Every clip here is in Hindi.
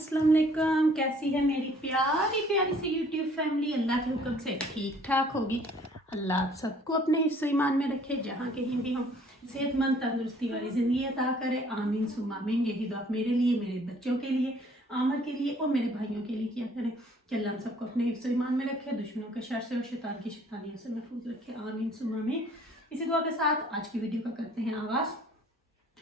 अस्सलाम वालेकुम। कैसी है मेरी प्यारी प्यारी सी यूट्यूब फैमिली। अल्लाह के हुक्म से ठीक ठाक होगी। अल्लाह आप सबको अपने हिस्से ईमान में रखे, जहाँ कहीं भी हों सेहतमंद तंदुरुस्ती वाली ज़िंदगी अता करे। आमीन सुम्मा आमीन। यही दुआ मेरे लिए, मेरे बच्चों के लिए, आमर के लिए और मेरे भाइयों के लिए किया करें कि अल्लाह हम सबको अपने हिस्से ईमान में रखे, दुश्मनों के शर से और शैतान की शैतानियों से महफूज रखे। आमीन सुम्मा आमीन। इसी दुआ के साथ आज की वीडियो का करते हैं आगाज़।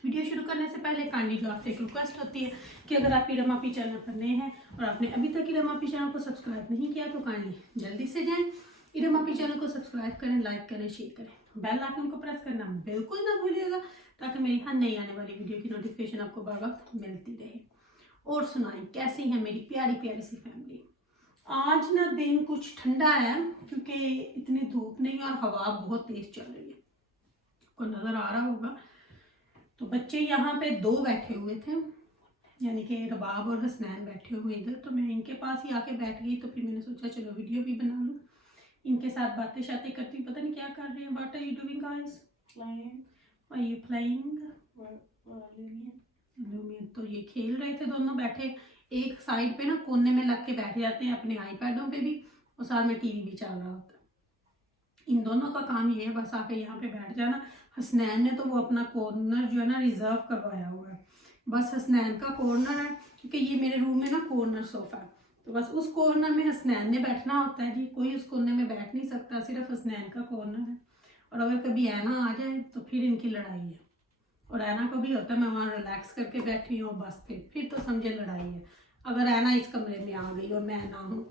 वीडियो शुरू करने से पहले काइंडली जो आपसे एक रिक्वेस्ट होती है कि अगर आप रमापी चैनल पर नए हैं और आपने अभी तक रमापी चैनल को सब्सक्राइब नहीं किया तो काइंडली जल्दी से जाएं, रमापी चैनल को सब्सक्राइब करें, लाइक करें, शेयर करें, बेल आइकन को प्रेस करना बिल्कुल ना भूलिएगा ताकि मेरी हर नई आने वाली वीडियो की नोटिफिकेशन आपको बर वक्त मिलती रहे। और सुनाएं कैसी है मेरी प्यारी प्यारी सी फैमिली। आज ना दिन कुछ ठंडा है क्योंकि इतनी धूप नहीं और हवा बहुत तेज चल रही है, आपको नजर आ रहा होगा। तो बच्चे यहाँ पे दो बैठे हुए थे, यानी कि रबाब और हसनैन बैठे हुए इधर, तो मैं इनके पास ही आके बैठ गई। तो फिर मैंने सोचा चलो वीडियो भी बना लूँ, इनके साथ बातें शातें करती। पता नहीं क्या कर रहे हैं। What are you doing guys? Are you playing? तो ये खेल रहे थे दोनों बैठे एक साइड पे ना, कोने में लग के बैठ जाते हैं अपने आईपैडों पे भी, और साथ में टीवी भी चल रहा होता है। इन दोनों का काम ये है बस आके यहाँ पे बैठ जाना। हसनैन ने तो वो अपना कॉर्नर जो है ना रिजर्व करवाया हुआ है, बस हसनैन का कॉर्नर है क्योंकि ये मेरे रूम में ना कॉर्नर सोफा है, तो बस उस कॉर्नर में हसनैन ने बैठना होता है जी। कोई उस कोने में बैठ नहीं सकता, सिर्फ हसनैन का कॉर्नर है। और अगर कभी ऐना आ जाए तो फिर इनकी लड़ाई है। और ऐना को भी होता है मैं वहाँ रिलैक्स करके बैठी हूँ, बस फिर तो समझे लड़ाई है अगर ऐना इस कमरे में आ गई और मैं ना हूँ।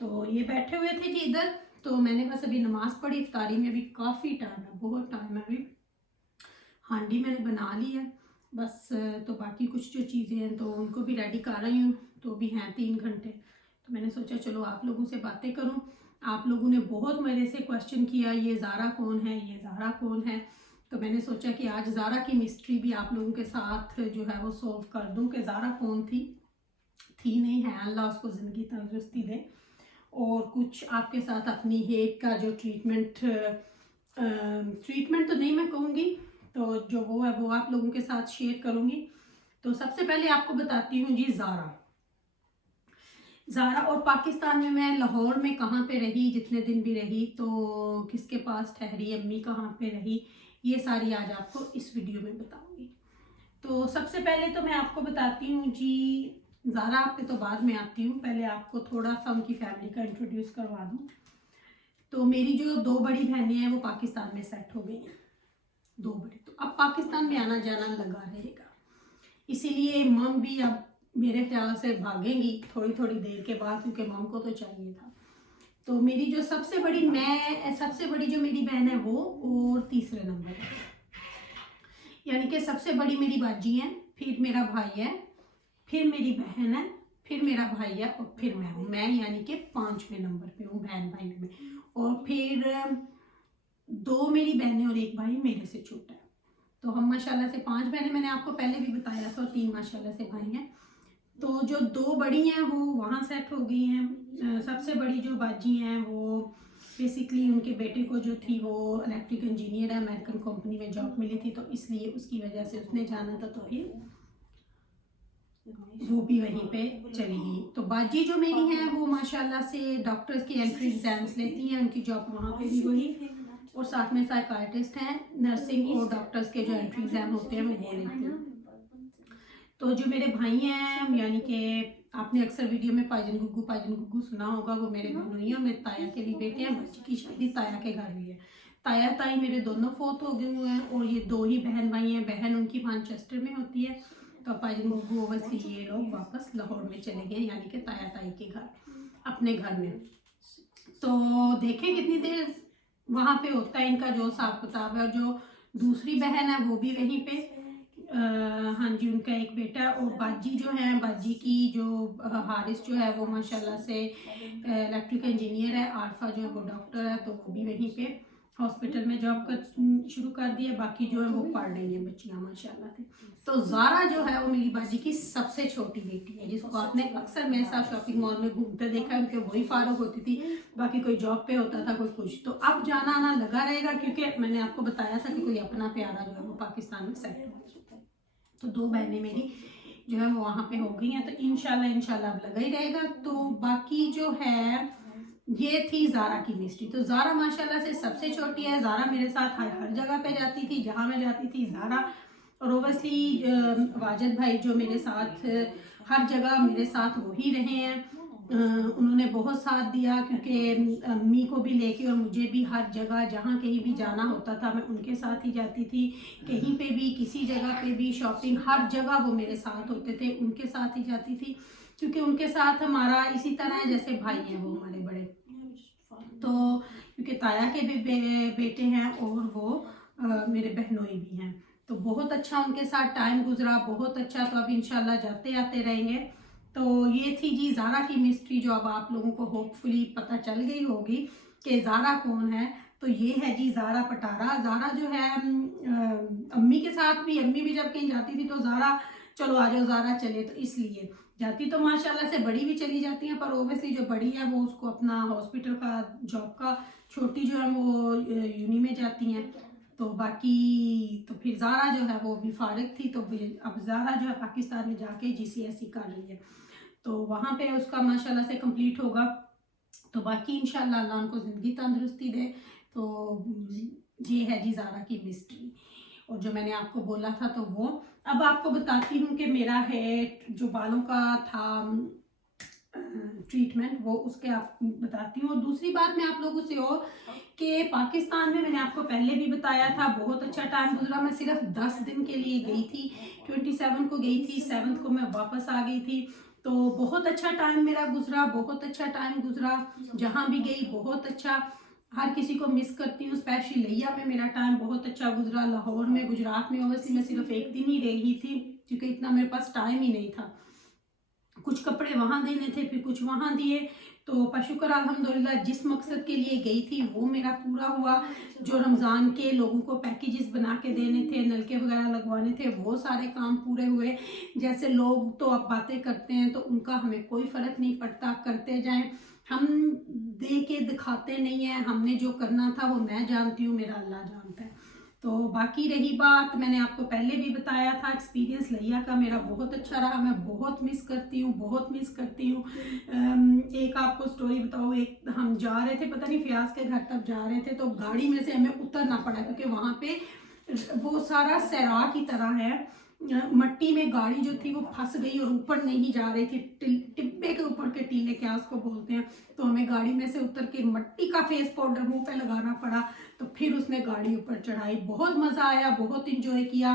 तो ये बैठे हुए थे जी इधर, तो मैंने बस अभी नमाज पढ़ी। इफ्तारी में अभी काफ़ी टाइम है, बहुत टाइम है। अभी हांडी मैंने बना ली है बस, तो बाकी कुछ जो चीज़ें हैं तो उनको भी रेडी कर रही हूँ। तो भी हैं 3 घंटे, तो मैंने सोचा चलो आप लोगों से बातें करूँ। आप लोगों ने बहुत मेरे से क्वेश्चन किया ये ज़ारा कौन है, ये ज़ारा कौन है। तो मैंने सोचा कि आज ज़ारा की मिस्ट्री भी आप लोगों के साथ जो है वो सॉल्व कर दूँ कि ज़ारा कौन थी नहीं है, अल्लाह उसको ज़िंदगी तंदुरुस्ती दे। और कुछ आपके साथ अपनी हेट का जो ट्रीटमेंट तो नहीं मैं कहूँगी, तो जो वो है वो आप लोगों के साथ शेयर करूँगी। तो सबसे पहले आपको बताती हूँ जी ज़ारा और पाकिस्तान में मैं लाहौर में कहाँ पे रही, जितने दिन भी रही, तो किसके पास ठहरी, अम्मी कहाँ पे रही, ये सारी आज आपको इस वीडियो में बताऊँगी। तो सबसे पहले तो मैं आपको बताती हूँ जी ज़ारा पे तो बाद में आती हूँ, पहले आपको थोड़ा सा उनकी फैमिली का इंट्रोड्यूस करवा दूँ। तो मेरी जो 2 बड़ी बहनें हैं वो पाकिस्तान में सेट हो गई हैं, 2 बड़ी, तो अब पाकिस्तान में आना जाना लगा रहेगा, इसीलिए मम भी अब मेरे ख्याल से भागेंगी थोड़ी थोड़ी देर के बाद, क्योंकि मम को तो चाहिए था। तो मेरी जो सबसे बड़ी जो मेरी बहन है वो और तीसरे नंबर है, यानी कि सबसे बड़ी मेरी बाजी है, फिर मेरा भाई है, फिर मेरी बहन है, फिर मेरा भाई है और फिर मैं हूँ। मैं यानी कि 5वें नंबर पे हूँ बहन भाई में। और फिर 2 मेरी बहनें और 1 भाई मेरे से छोटा है। तो हम माशाल्लाह से 5 बहनें, मैंने आपको पहले भी बताया था, और 3 माशाल्लाह से भाई हैं। तो जो 2 बड़ी हैं वो वहाँ सेट हो गई हैं। सबसे बड़ी जो बाजी हैं वो बेसिकली उनके बेटे को जो थी वो इलेक्ट्रिक इंजीनियर है, अमेरिकन कंपनी में जॉब मिली थी, तो इसलिए उसकी वजह से उसने जाना था, तो फिर वो भी वहीं पे चली गई। तो बाजी जो मेरी हैं वो माशाल्लाह से डॉक्टर्स की एंट्री एग्जाम्स लेती हैं, उनकी जॉब वहाँ पे भी वही, और साथ में साइकाइट्रिस्ट हैं, नर्सिंग और डॉक्टर्स के जो एंट्री एग्जाम होते हैं वो लेते हैं। तो जो मेरे भाई हैं, यानी कि आपने अक्सर वीडियो में पाइजन गुग्गू सुना होगा, वो मेरे बहनोई हैं, मेरे ताया के भी बेटे हैं। बच्ची की शादी ताया के घर हुई है, ताया ताई मेरे दोनों फोत हो गए हुए हैं, और ये 2 ही बहन भाई हैं। बहन उनकी मैनचेस्टर में होती है, तो पाइजन गुग्गू ओवैसी ये लोग वापस लाहौर में चले गए, यानी कि ताया ताई के घर, अपने घर में। तो देखें कितनी देर वहाँ पे होता है इनका जो हिसाब किताब है। और जो दूसरी बहन है वो भी वहीं पे, हाँ जी, उनका एक बेटा है। और बाजी जो है, बाजी की जो हारिस जो है वो माशाल्लाह से इलेक्ट्रिक इंजीनियर है, आरफा जो है वो डॉक्टर है, तो वो भी वहीं पे हॉस्पिटल में जॉब कर शुरू कर दिया। बाकी जो है वो पढ़ रही हैं बच्चियाँ माशाल्लाह से। तो ज़ारा जो है वो मेरी बाजी की सबसे छोटी बेटी है, जिसको आपने अक्सर मेरे साथ शॉपिंग मॉल में घूमते देखा है, क्योंकि वही फारूक होती थी, बाकी कोई जॉब पे होता था, कोई कुछ। तो अब जाना आना लगा रहेगा, क्योंकि मैंने आपको बताया था कि कोई अपना प्यारा जो है वो पाकिस्तान में सेट हो। तो 2 बहनें मेरी जो है वो वहाँ पे हो गई हैं, तो इंशाल्लाह अब लगा ही रहेगा। तो बाकी जो है ये थी ज़ारा की मिस्ट्री। तो ज़ारा माशाल्लाह से सबसे छोटी है। ज़ारा मेरे साथ हर जगह पे जाती थी, जहाँ मैं जाती थी ज़ारा। और ओबियसली वाजिद भाई जो मेरे साथ हर जगह मेरे साथ वो ही रहे हैं। उन्होंने बहुत साथ दिया, क्योंकि अम्मी को भी लेके और मुझे भी हर जगह जहाँ कहीं भी जाना होता था मैं उनके साथ ही जाती थी। कहीं पे भी किसी जगह पे भी शॉपिंग हर जगह वो मेरे साथ होते थे, उनके साथ ही जाती थी, क्योंकि उनके साथ हमारा इसी तरह है जैसे भाई हैं वो हमारे बड़े। तो क्योंकि ताया के भी बेटे हैं और वो मेरे बहनोई भी हैं, तो बहुत अच्छा उनके साथ टाइम गुजरा, बहुत अच्छा। तो अब इंशाल्लाह जाते आते रहेंगे। तो ये थी जी ज़ारा की मिस्ट्री, जो अब आप लोगों को होपफुली पता चल गई होगी कि ज़ारा कौन है। तो ये है जी ज़ारा पटारा। ज़ारा जो है अम्मी के साथ भी, अम्मी भी जब कहीं जाती थी तो ज़ारा चलो आ जाओ ज़ारा चले, तो इसलिए जाती तो माशाल्लाह से बड़ी भी चली जाती हैं, पर ओबियसली जो बड़ी है वो उसको अपना हॉस्पिटल का जॉब का, छोटी जो है वो यूनी में जाती हैं। तो बाकी तो फिर ज़ारा जो है वो भी फारिग थी, तो अब ज़ारा जो है पाकिस्तान में जाके GCSE कर रही है, तो वहाँ पे उसका माशाल्लाह से कंप्लीट होगा। तो बाकी इंशाल्लाह अल्लाह उनको ज़िंदगी तंदुरुस्ती दे। तो ये है जी ज़ारा की मिस्ट्री। और जो मैंने आपको बोला था तो वो अब आपको बताती हूँ कि मेरा है जो बालों का था ट्रीटमेंट, वो उसके आप बताती हूँ। और दूसरी बात मैं आप लोगों से और कि पाकिस्तान में मैंने आपको पहले भी बताया था बहुत अच्छा टाइम गुजरा। मैं सिर्फ 10 दिन के लिए गई थी, 27 को गई थी, 7 को मैं वापस आ गई थी। तो बहुत अच्छा टाइम मेरा गुजरा, बहुत अच्छा टाइम गुजरा, जहाँ भी गई बहुत अच्छा। हर किसी को मिस करती हूँ, स्पेशली लिया में मेरा टाइम बहुत अच्छा गुजरा। लाहौर में, गुजरात में ओबियसली मैं सिर्फ एक दिन ही रही थी, क्योंकि इतना मेरे पास टाइम ही नहीं था। कुछ कपड़े वहाँ देने थे, फिर कुछ वहाँ दिए। तो शुक्र अल्हम्दुलिल्लाह जिस मकसद के लिए गई थी वो मेरा पूरा हुआ। जो रमज़ान के लोगों को पैकेजेस बना के देने थे, नलके वगैरह लगवाने थे, वो सारे काम पूरे हुए। जैसे लोग तो अब बातें करते हैं तो उनका हमें कोई फ़र्क नहीं पड़ता, करते जाएं, हम दे के दिखाते नहीं हैं। हमने जो करना था वो मैं जानती हूँ, मेरा अल्लाह जानता है। तो बाकी रही बात, मैंने आपको पहले भी बताया था, एक्सपीरियंस लिया का मेरा बहुत अच्छा रहा। मैं बहुत मिस करती हूँ, बहुत मिस करती हूँ। एक आपको स्टोरी बताओ, एक हम जा रहे थे, पता नहीं फयाज के घर तक जा रहे थे, तो गाड़ी में से हमें उतरना पड़ा, क्योंकि वहाँ पे वो सारा सहरा की तरह है, मट्टी में गाड़ी जो थी वो फंस गई और ऊपर नहीं जा रही थी। टिब्बे के ऊपर के टीले क्या उसको बोलते हैं। तो हमें गाड़ी में से उतर के मट्टी का फेस पाउडर मुंह पे लगाना पड़ा। तो फिर उसने गाड़ी ऊपर चढ़ाई, बहुत मज़ा आया, बहुत इंजॉय किया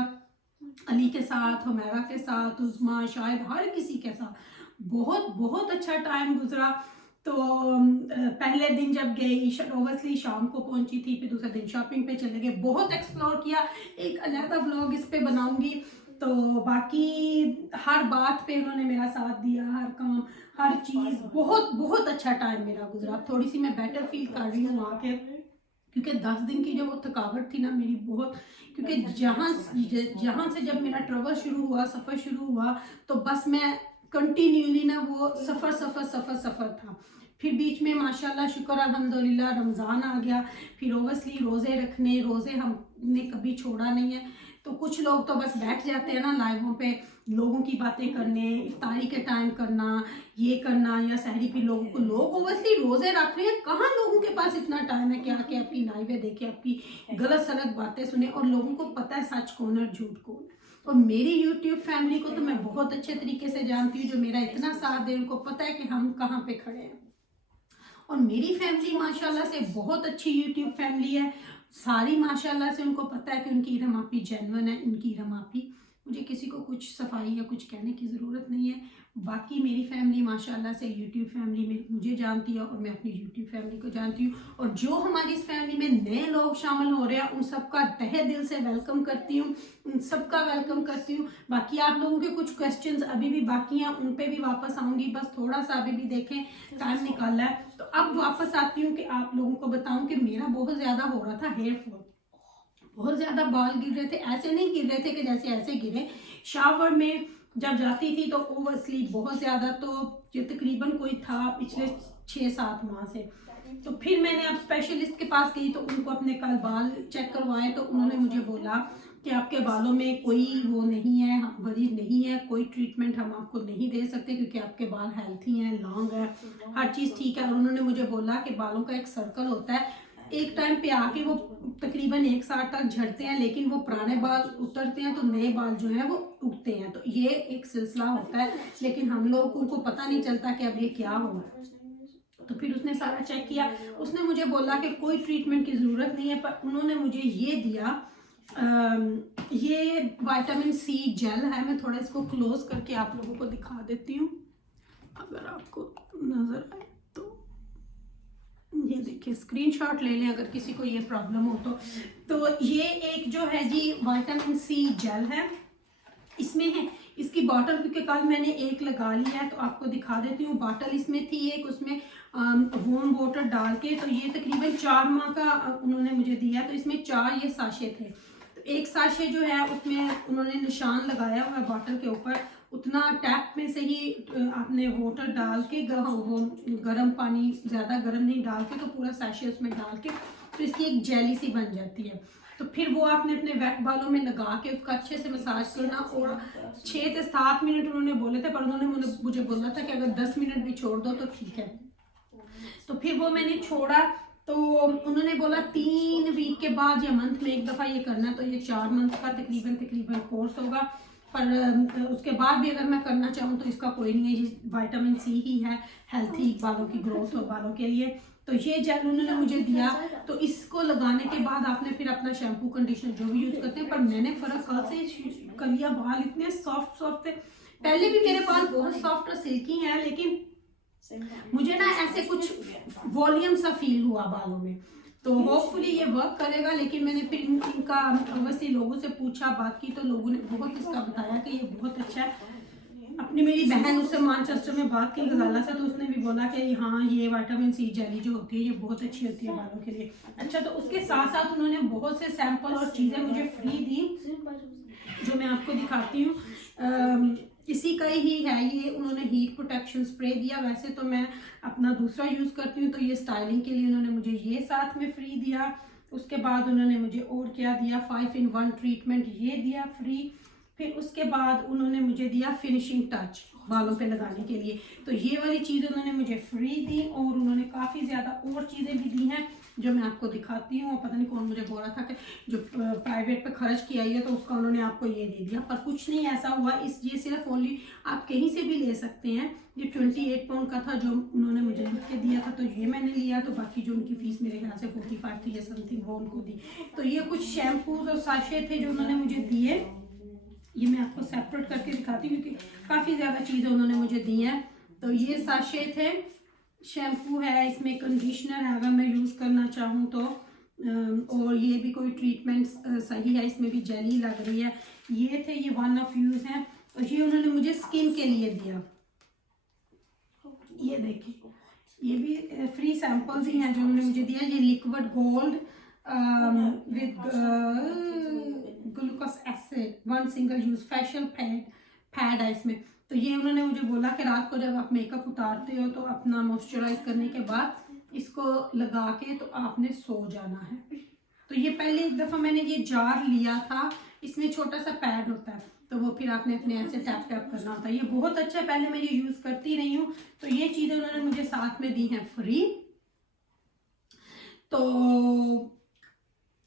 अली के साथ, हुमैरा के साथ, उस्मा, शायद हर किसी के साथ बहुत बहुत अच्छा टाइम गुजरा। तो पहले दिन जब गई ओबियसली शाम को पहुंची थी, फिर दूसरे दिन शॉपिंग पे चले गए, बहुत एक्सप्लोर किया। एक अलग व्लॉग इस पे बनाऊंगी। तो बाकी हर बात पे उन्होंने मेरा साथ दिया, हर काम, हर चीज़, बहुत बहुत अच्छा टाइम मेरा गुजरा। थोड़ी सी मैं बेटर फील कर रही हूँ वहाँ के, क्योंकि 10 दिन की जो वो थकावट थी ना मेरी बहुत, क्योंकि जहाँ से जब मेरा ट्रैवल शुरू हुआ, सफ़र शुरू हुआ, तो बस मैं कंटिन्यूली ना वो सफ़र था। फिर बीच में माशाल्लाह शुक्र अल्हम्दुलिल्लाह रमज़ान आ गया, फिर ओबियसली रोज़े रखने, रोज़े हमने कभी छोड़ा नहीं है। तो कुछ लोग तो बस बैठ जाते हैं ना लाइवों पे, लोगों की बातें करने, इफ्तारी के टाइम करना, ये करना, या सहरी, फिर लोगों को, लोग ओबियसली रोज़े रख रहे हैं, कहाँ लोगों के पास इतना टाइम है कि आके आपकी लाइवें देखे, आपकी गलत सलत बातें सुने, और लोगों को पता है सच कौन है और झूठ कौन है। और मेरी यूट्यूब फैमिली को तो मैं बहुत अच्छे तरीके से जानती हूँ, जो मेरा इतना साथ दे, उनको पता है कि हम कहाँ पे खड़े हैं। और मेरी फैमिली माशाल्लाह से बहुत अच्छी यूट्यूब फैमिली है, सारी माशाल्लाह से उनको पता है कि उनकी इरम आपी जेन्युइन है, उनकी इरम आपी, मुझे किसी को कुछ सफाई या कुछ कहने की ज़रूरत नहीं है। बाकी मेरी फैमिली माशाल्लाह से यूट्यूब फैमिली में मुझे जानती है और मैं अपनी यूट्यूब फैमिली को जानती हूँ। और जो हमारी इस फैमिली में नए लोग शामिल हो रहे हैं उन सबका तहे दिल से वेलकम करती हूँ, उन सबका वेलकम करती हूँ। बाकी आप लोगों के कुछ क्वेश्चंस अभी भी बाकी हैं, उन पे भी वापस आऊँगी, बस थोड़ा सा अभी भी देखें, टाइम निकाला है। तो अब वापस आती हूँ कि आप लोगों को बताऊँ कि मेरा बहुत ज़्यादा हो रहा था हेयर फॉल, बहुत ज़्यादा बाल गिर रहे थे, ऐसे नहीं गिर रहे थे कि जैसे ऐसे गिरे। शावर में जब जाती थी तो ओवरस्लीप बहुत ज़्यादा, तो जो तकरीबन कोई था पिछले 6-7 माह से। तो फिर मैंने अब स्पेशलिस्ट के पास गई तो उनको अपने कल बाल चेक करवाए, तो उन्होंने मुझे बोला कि आपके बालों में कोई वो नहीं है, वरीज नहीं है, कोई ट्रीटमेंट हम आपको नहीं दे सकते क्योंकि आपके बाल हेल्थी हैं, लॉन्ग है, हर चीज़ ठीक है। और उन्होंने मुझे बोला कि बालों का एक सर्कल होता है, एक टाइम पे आके वो तकरीबन 1 साल तक झड़ते हैं, लेकिन वो पुराने बाल उतरते हैं तो नए बाल जो हैं वो उगते हैं। तो ये एक सिलसिला होता है, लेकिन हम लोग उनको पता नहीं चलता कि अब ये क्या होगा। तो फिर उसने सारा चेक किया, उसने मुझे बोला कि कोई ट्रीटमेंट की ज़रूरत नहीं है, पर उन्होंने मुझे ये दिया, ये विटामिन सी जेल है। मैं थोड़ा इसको क्लोज करके आप लोगों को दिखा देती हूँ, अगर आपको नज़र आए तो। ये देखिए, स्क्रीनशॉट ले लें अगर किसी को ये प्रॉब्लम हो तो ये एक जो है जी विटामिन सी जेल है, इसमें है इसकी बॉटल, क्योंकि कल मैंने एक लगा लिया है तो आपको दिखा देती हूँ। बॉटल इसमें थी एक, उसमें वार्म वाटर डाल के, तो ये तकरीबन 4 माह का उन्होंने मुझे दिया। तो इसमें 4 ये साशे थे, तो एक साशे जो है उसमें उन्होंने निशान लगाया हुआ है बॉटल के ऊपर, उतना टैप में से ही आपने वाटर डाल के, वो गर्म पानी, ज़्यादा गर्म नहीं डाल के, तो पूरा साशे उसमें डाल के, तो इसकी एक जेली सी बन जाती है। तो फिर वो आपने अपने वेट बालों में लगा के उसका अच्छे से मसाज करना, और 6 से 7 मिनट उन्होंने बोले थे, पर उन्होंने मुझे बोला था कि अगर 10 मिनट भी छोड़ दो तो ठीक है। तो फिर वो मैंने छोड़ा, तो उन्होंने बोला 3 वीक के बाद या मंथ में एक दफ़ा ये करना है। तो ये 4 मंथ का तकरीबन कोर्स होगा, पर उसके बाद भी अगर मैं करना चाहूँ तो इसका कोई नहीं है, ये विटामिन सी ही है, हेल्थी बालों की ग्रोथ और बालों के लिए। तो ये जेल उन्होंने मुझे दिया, तो इसको लगाने के बाद आपने फिर अपना शैम्पू कंडीशनर जो भी यूज़ करते हैं, पर मैंने फ़र्क कल से कर लिया, बाल इतने सॉफ्ट थे। पहले भी मेरे बाल बहुत सॉफ्ट और सिल्की हैं, लेकिन मुझे ना ऐसे कुछ वॉल्यूम सा फील हुआ बालों में। तो होपफुली ये वर्क करेगा। लेकिन मैंने फिर इनका ऑब्वियसली लोगों से पूछा, बात की, तो लोगों ने बहुत इसका बताया कि ये बहुत अच्छा है। अपनी मेरी बहन उससे मैनचेस्टर में बात की गजाला से, तो उसने भी बोला कि हाँ, ये विटामिन सी जेली जो होती है ये बहुत अच्छी होती है बालों के लिए। अच्छा, तो उसके साथ साथ उन्होंने बहुत से सैंपल और चीज़ें मुझे फ्री दी, जो मैं आपको दिखाती हूँ। इसी का ही है ये, उन्होंने हीट प्रोटेक्शन स्प्रे दिया। वैसे तो मैं अपना दूसरा यूज़ करती हूँ, तो ये स्टाइलिंग के लिए उन्होंने मुझे ये साथ में फ्री दिया। उसके बाद उन्होंने मुझे और क्या दिया, 5 in 1 ट्रीटमेंट ये दिया फ्री। फिर उसके बाद उन्होंने मुझे दिया फिनिशिंग टच बालों पे लगाने के लिए, तो ये वाली चीज़ उन्होंने मुझे फ्री दी। और उन्होंने काफ़ी ज़्यादा और चीज़ें भी दी हैं जो मैं आपको दिखाती हूँ। पता नहीं कौन मुझे बोल रहा था कि जो प्राइवेट पे खर्च किया है तो उसका उन्होंने आपको ये दे दिया, पर कुछ नहीं ऐसा हुआ। ये सिर्फ ओनली आप कहीं से भी ले सकते हैं। ये 28 पाउंड का था जो उन्होंने मुझे लिख के दिया था, तो ये मैंने लिया। तो बाकी जो उनकी फीस मेरे ख्याल से 45 थी या समथिंग, वो उनको दी। तो ये कुछ शैम्पूज और साशे थे जो उन्होंने मुझे दिए। ये मैं आपको सेपरेट करके दिखाती हूँ क्योंकि काफ़ी ज़्यादा चीज़ें उन्होंने मुझे दी हैं। तो ये साशे थे, शैम्पू है, इसमें कंडीशनर है अगर मैं यूज़ करना चाहूँ तो, और ये भी कोई ट्रीटमेंट सही है, इसमें भी जेली लग रही है। ये थे, ये 1 ऑफ यूज़ हैं। और ये उन्होंने मुझे स्किन के लिए दिया, ये देखिए, ये भी फ्री सैंपल्स ही हैं जो उन्होंने मुझे दिया। ये liquid gold with glucose acid 1 single use facial pad है इसमें। तो ये उन्होंने मुझे बोला कि रात को जब आप मेकअप उतारते हो तो अपना मॉइस्चराइज करने के बाद इसको लगा के तो आपने सो जाना है। तो ये पहले एक दफ़ा मैंने ये जार लिया था, इसमें छोटा सा पैड होता है, तो वो फिर आपने अपने ऐसे टैप टैप करना होता है। ये बहुत अच्छा है, पहले मैं ये यूज़ करती रही हूँ। तो ये चीज़ें उन्होंने मुझे साथ में दी हैं फ्री। तो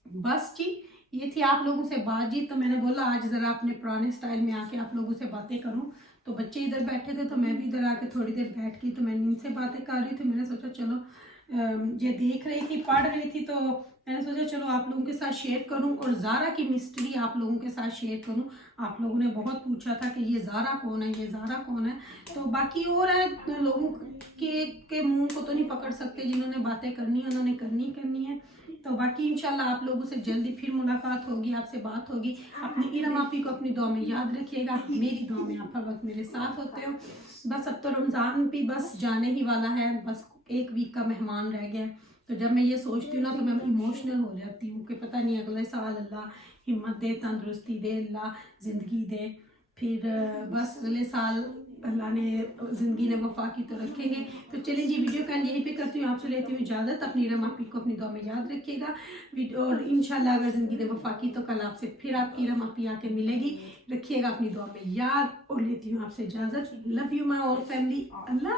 बस जी, ये थी आप लोगों से बातचीत। तो मैंने बोला आज ज़रा अपने पुराने स्टाइल में आके आप लोगों से बातें करूं। तो बच्चे इधर बैठे थे तो मैं भी इधर आके थोड़ी देर बैठ गई, तो मैं इनसे बातें कर रही थी। मैंने सोचा चलो ये देख रही थी, पढ़ रही थी, तो मैंने सोचा चलो आप लोगों के साथ शेयर करूं और ज़ारा की मिस्ट्री आप लोगों के साथ शेयर करूं। आप लोगों ने बहुत पूछा था कि ये ज़ारा कौन है, ये ज़ारा कौन है। तो बाकी और है, लोगों के मुंह को तो नहीं पकड़ सकते, जिन्होंने बातें करनी है उन्होंने करनी है। तो बाकी इंशाल्लाह आप लोगों से जल्दी फिर मुलाकात होगी, आपसे बात होगी। अपनी इरम आपी को अपनी दुआ में याद रखिएगा, मेरी दुआ में आप हर वक्त मेरे साथ होते हो। बस अब तो रमज़ान भी बस जाने ही वाला है, बस 1 वीक का मेहमान रह गया। तो जब मैं ये सोचती हूँ ना तो मैं इमोशनल हो जाती हूँ कि पता नहीं अगले साल अल्लाह हिम्मत दे, तंदुरुस्ती दे, अल्लाह ज़िंदगी दे, फिर बस अगले साल अल्लाह ने ज़िंदगी ने वफा की तो रखेंगे। तो चलिए जी, वीडियो का एंड यहीं पे करती हूँ, आपसे लेती हूँ इजाज़त। अपनी रम आपी को अपनी दुआ में याद रखिएगा और इंशाल्लाह अगर ज़िंदगी ने वफा की तो कल आपसे फिर आपकी रम आपी आके मिलेगी। रखिएगा अपनी दुआ में याद और लेती हूँ आपसे इजाज़त। Love you my all family. Allah